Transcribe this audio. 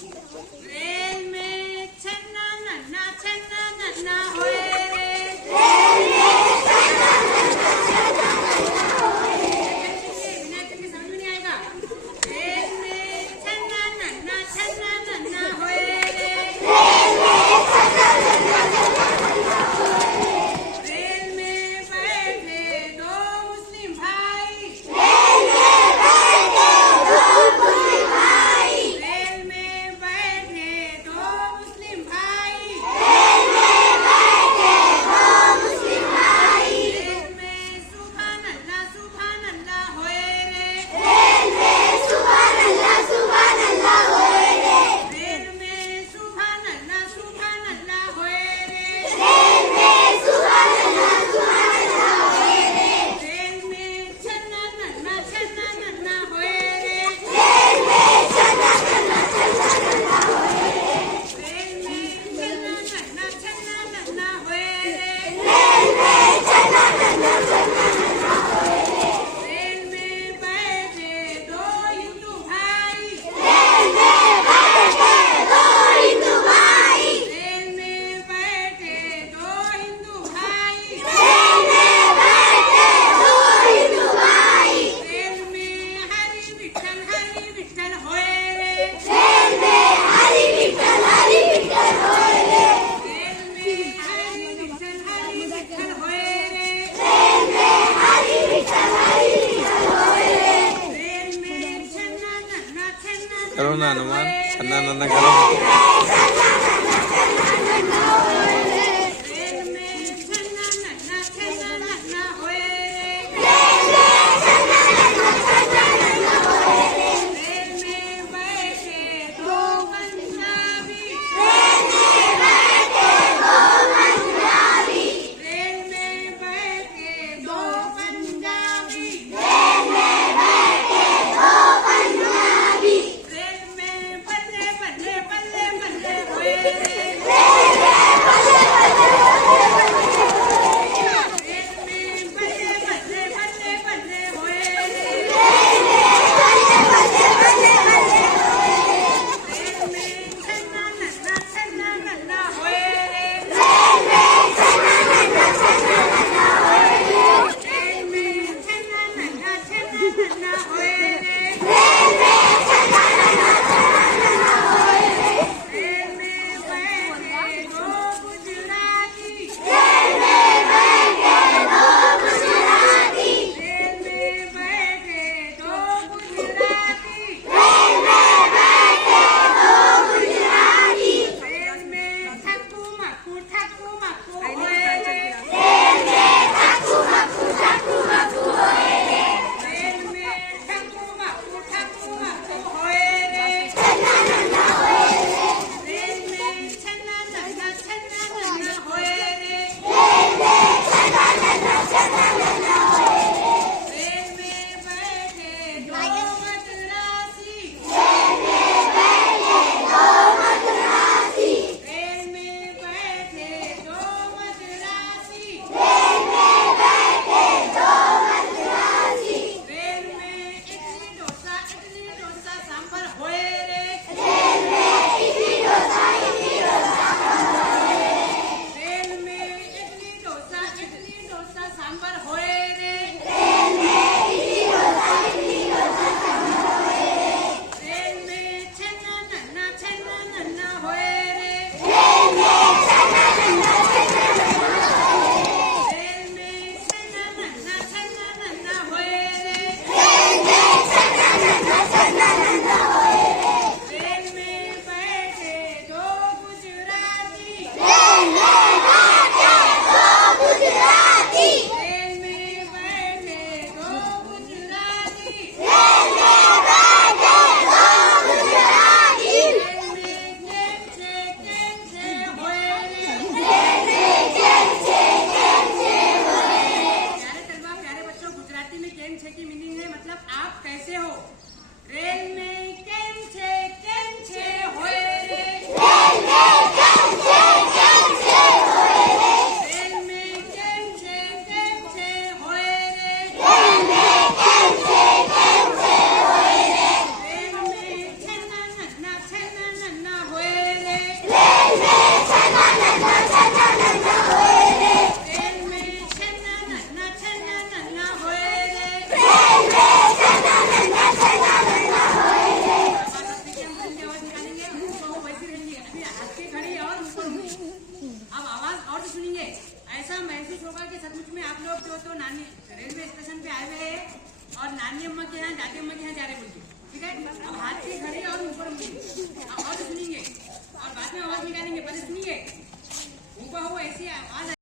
Rail में छन्ना नन्ना होए रे। बिना चल के समझ में नहीं आएगा। रेल में छन्ना नन्ना होए रे। रेल में बैठे दो मुस्लिम भाई। रेल में बैठे दो मुस्लिम भाई। रेल में सुभान अल्लाह होए रे। रेल में सुभान अल्लाह होए रे। रेल में छन्ना नन्ना होए रे। रेल में छन्ना नन्ना होए रे। रेल में बैठे दो हिंदू भाई। रेल में बैठे दो हिंदू भाई। रेल में हरि विठ्ठल होए रे। रेल में हरि विठ्ठल होए रे। रेल में छन्ना नन्ना करो ना हनुमान, छन्ना नन्ना करो। रेल में छन्ना नन्ना होए रे। रेल में बैठे दो पंजाबी। रेल में बैठे दो पंजाबी। रेल में बल्ले होए रे। महसूस होगा कि सचमुच में आप लोग जो तो नानी रेलवे स्टेशन पे आए हुए हैं और नानी अम्मा के यहाँ दादी अम्मा के यहाँ जा रहे बोलिए, ठीक है। अब हाथ से खड़े और ऊपर और सुनिए और बाद में आवाज निकालेंगे, पहले सुनिए। ऊपर हो ऐसी आवाज